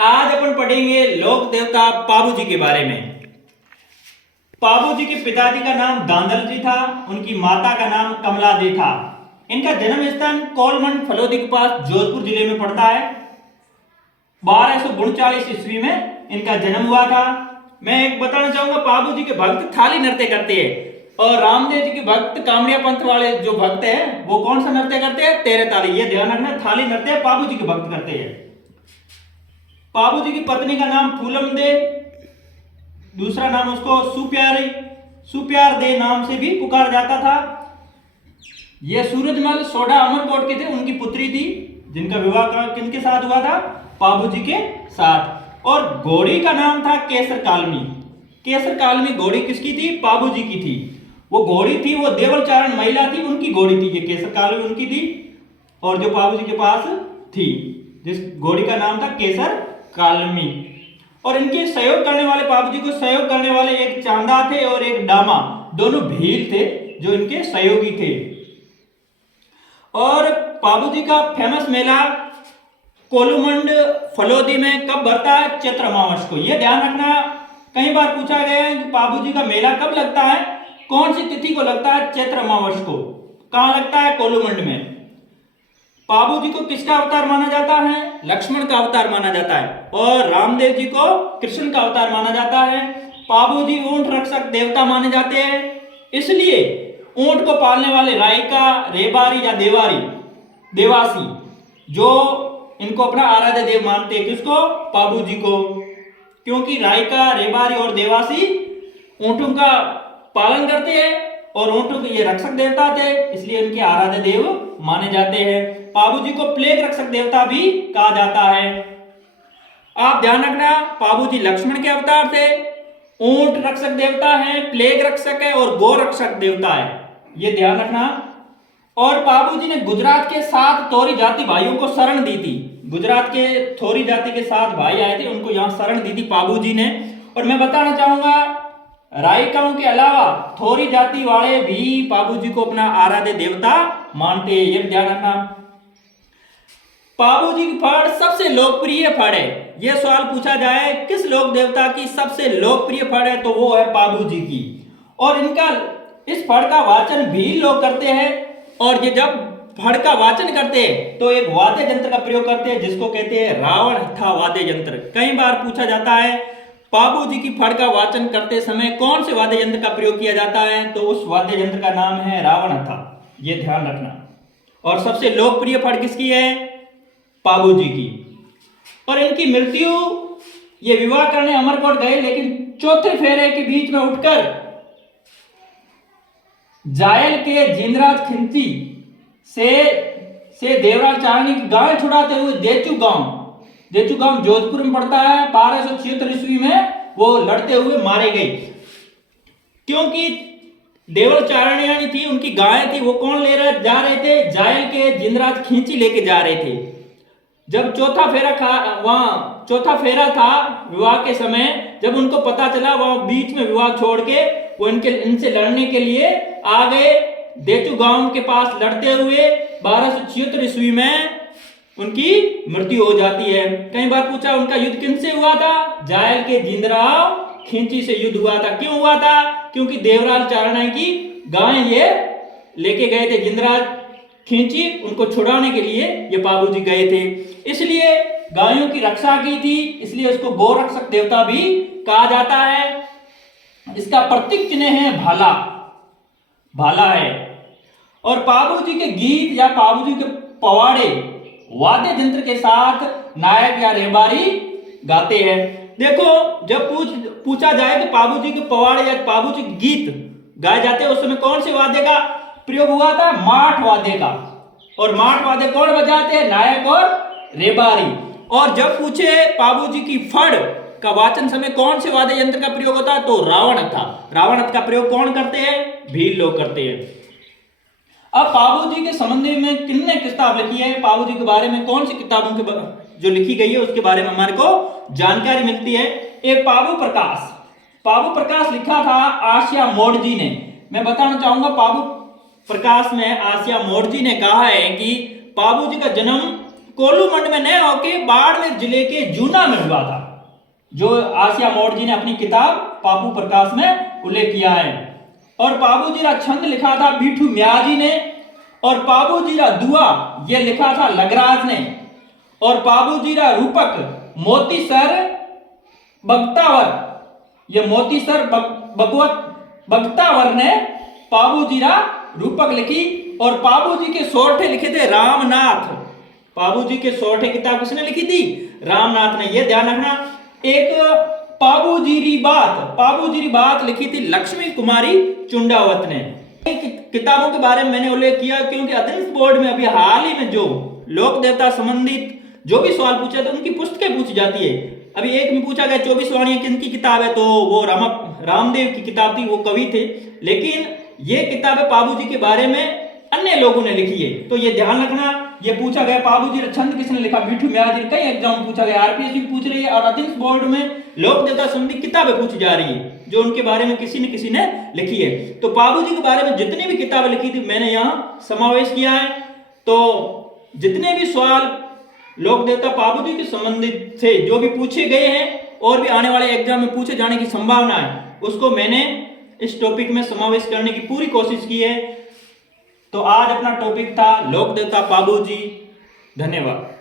आज अपन पढ़ेंगे लोक देवता पाबू जी के बारे में। पाबू जी के पिताजी का नाम दांदल जी था, उनकी माता का नाम कमला दे था। इनका जन्म स्थान कोलमंड फलोदी के पास जोधपुर जिले में पड़ता है। 1239 ईस्वी में इनका जन्म हुआ था। मैं एक बताना चाहूंगा, पाबू जी के भक्त थाली नृत्य करते हैं और रामदेव जी के भक्त कामड़िया पंथ वाले जो भक्त हैं वो कौन सा नृत्य करते हैं? तेरे ताली। ये ध्यान रखना, थाली नृत्य पाबू जी के भक्त करते हैं। पाबू जी की पत्नी का नाम फूलम दे, दूसरा नाम उसको सुप्यार दे नाम से भी पुकारा जाता था। ये सूरजमल सोडा अमरकोट के थे, उनकी पुत्री थी जिनका विवाह किनके साथ हुआ था? पाबू जी के साथ। और घोड़ी का नाम था केसर कालमी। केसर कालमी घोड़ी किसकी थी? पाबू जी की थी। वो घोड़ी थी, वो देवलचारण महिला थी, उनकी घोड़ी थी। ये केसर कालमी उनकी थी और जो पाबू जी के पास थी, जिस घोड़ी का नाम था केसर कालमी। और इनके सहयोग करने वाले, पाबू जी को सहयोग करने वाले एक चांदा थे और एक डामा, दोनों भील थे जो इनके सहयोगी थे। और पाबू जी का फेमस मेला कोलुमंड फलोदी में कब भरता है? चैत्र अमावस को। यह ध्यान रखना, कई बार पूछा गया है कि पाबू जी का मेला कब लगता है, कौन सी तिथि को लगता है? चैत्र अमावस को। कहां लगता है? कोलुमंड में। पाबू जी को किसका अवतार माना जाता है? लक्ष्मण का अवतार माना जाता है। और रामदेव जी को कृष्ण का अवतार माना जाता है। पाबू जी ऊंट रक्षक देवता माने जाते हैं, इसलिए ऊंट को पालने वाले रायका, रेबारी या देवासी जो इनको अपना आराध्य देव मानते हैं। किसको? पाबू जी को। क्योंकि रायका, रेबारी और देवासी ऊंटों का पालन करते हैं और ऊंटों के ये रक्षक देवता थे, इसलिए इनके आराध्य देव माने जाते हैं। पाबू जी को प्लेग रक्षक देवता भी कहा जाता है। आप ध्यान रखना, पाबू जी लक्ष्मण के अवतार थे, ऊंट रक्षक देवता है, प्लेग रक्षक है और गो रक्षक देवता है, ये ध्यान रखना। और पाबू जी ने गुजरात के 7 तोरी जाति भाइयों को शरण दी थी। गुजरात के थोरी जाति के 7 भाई आए थे, उनको यहां शरण दी थी पाबू जी ने। और मैं बताना चाहूंगा, रायकाओं के अलावा थोरी जाति वाले भी पाबू जी को अपना आराध्य देवता मानते हैं, ये ध्यान रखना। पाबू जी की फड़ सबसे लोकप्रिय फड़ है। यह सवाल पूछा जाए किस लोक देवता की सबसे लोकप्रिय फड़ है, तो वो है पाबू जी की। और इनका इस फड़ का वाचन भी लोग करते हैं। और ये जब फड़ का वाचन करते हैं तो एक वाद्य यंत्र का प्रयोग करते हैं, जिसको कहते हैं रावण हथा वाद्य यंत्र। कई बार पूछा जाता है पाबू जी की फड़ का वाचन करते समय कौन से वाद्य यंत्र का प्रयोग किया जाता है, तो उस वाद्य यंत्र का नाम है रावण हथा, ये ध्यान रखना। और सबसे लोकप्रिय फड़ किसकी है? पाबू जी की। और इनकी मृत्यु, ये विवाह करने अमरकोट गए, लेकिन चौथे फेरे के बीच में उठकर जायल के जिंदराज खिंची से देवराज चारणी की गाय छुड़ाते हुए देचू गांव जोधपुर में पड़ता है, 1276 ईस्वी में वो लड़ते हुए मारे गए। क्योंकि देवल चारण्याणी थी, उनकी गाय थी, वो कौन जा रहे थे? जायल के जिंदराज खींची लेके जा रहे थे। जब चौथा फेरा था विवाह के समय, जब उनको पता चला, वहां बीच में विवाह छोड़ के वो इनसे लड़ने के लिए आ गए। देचू गांव के पास लड़ते हुए 1276 ईस्वी में उनकी मृत्यु हो जाती है। कई बार पूछा उनका युद्ध किनसे हुआ था? जायल के जिंदराव खींची से युद्ध हुआ था। क्यों हुआ था? क्योंकि देवराज चारणा की गाय ये लेके गए थे, जिंदराज खींची उनको छुड़ाने के लिए ये पाबू जी गए थे, इसलिए गायों की रक्षा की थी, इसलिए उसको गो रक्षक देवता भी कहा जाता है। इसका प्रतीक चिन्ह है भाला है। और पाबू जी के गीत या पाबू जी के पवाड़े वाद्य यंत्र के साथ नायक या रेबारी गाते हैं। देखो, जब पूछा जाए कि पाबू जी के पवाड़े या पाबू जी के गीत गाए जाते हैं, उस समय कौन से वाद्य का प्रयोग हुआ था? माठ वाद्य का। और माठ वाद्य कौन बजाते हैं? नायक और रेबारी। और जब पूछे पाबू जी की फड़ का वाचन समय कौन से वाद्य यंत्र का प्रयोग होता है, तो रावण हथ का प्रयोग कौन करते हैं? भील लोग करते हैं। अब पाबू जी के संबंध में किन्ने किताब लिखी है, पाबू जी के बारे में कौन सी किताबों के जो लिखी गई है उसके बारे में हमारे को जानकारी मिलती है। एक पाबू प्रकाश लिखा था आसिया मोड़जी ने। मैं बताना चाहूंगा, पाबू प्रकाश में आसिया मोड़जी ने कहा है कि पाबू जी का जन्म कोलूमंड में न होके बाड़मेर जिले के जूना में हुआ था, जो आसिया मौर्य जी ने अपनी किताब पापू प्रकाश में उल्लेख किया है। और पाबूजीरा छंद लिखा था बीठू म्याजी ने, और पाबूजीरा दुआ ये लिखा था लगराज ने, और पाबूजीरा रूपक मोतीसर बगतावर, ये मोतीसर बगतावर ने पाबूजीरा रूपक लिखी। और पाबूजी के सोरठे लिखे थे रामनाथ। पाबूजी के सोरठे किताब किसने लिखी थी? रामनाथ ने। यह ध्यान रखना। एक पाबूजीरी बात लिखी थी लक्ष्मी कुमारी चुंडावत ने। किताबों के बारे में मैंने उल्लेख किया क्योंकि अध्ययन बोर्ड में अभी हाल ही में जो लोक देवता संबंधित जो भी सवाल पूछे थे उनकी पुस्तकें पूछी जाती है। अभी एक में पूछा गया 24 वाणियां किनकी किताब है, तो वो रामदेव की किताब थी, वो कवि थे। लेकिन ये किताब पाबूजी के बारे में अन्य लोगों ने लिखी है, तो ये ध्यान रखना। ये पूछा गया पाबूजी छंद किसने लिखा? बीठू म्याजी। कई एग्जाम पूछा गया, आरपीएससी पूछ रही है, और अध्ययन बोर्ड में लोक देवता संबंधी किताबें पूछी जा रही है जो उनके बारे में किसी ने लिखी है। तो पाबूजी के बारे में जितनी भी किताबें लिखी थी मैंने यहाँ समावेश किया है। तो जितने भी सवाल लोक देवता पाबूजी के संबंधित थे जो भी पूछे गए हैं और भी आने वाले एग्जाम में पूछे जाने की संभावना है, उसको मैंने इस टॉपिक में समावेश करने की पूरी कोशिश की है। तो आज अपना टॉपिक था लोक देवता पाबूजी। धन्यवाद।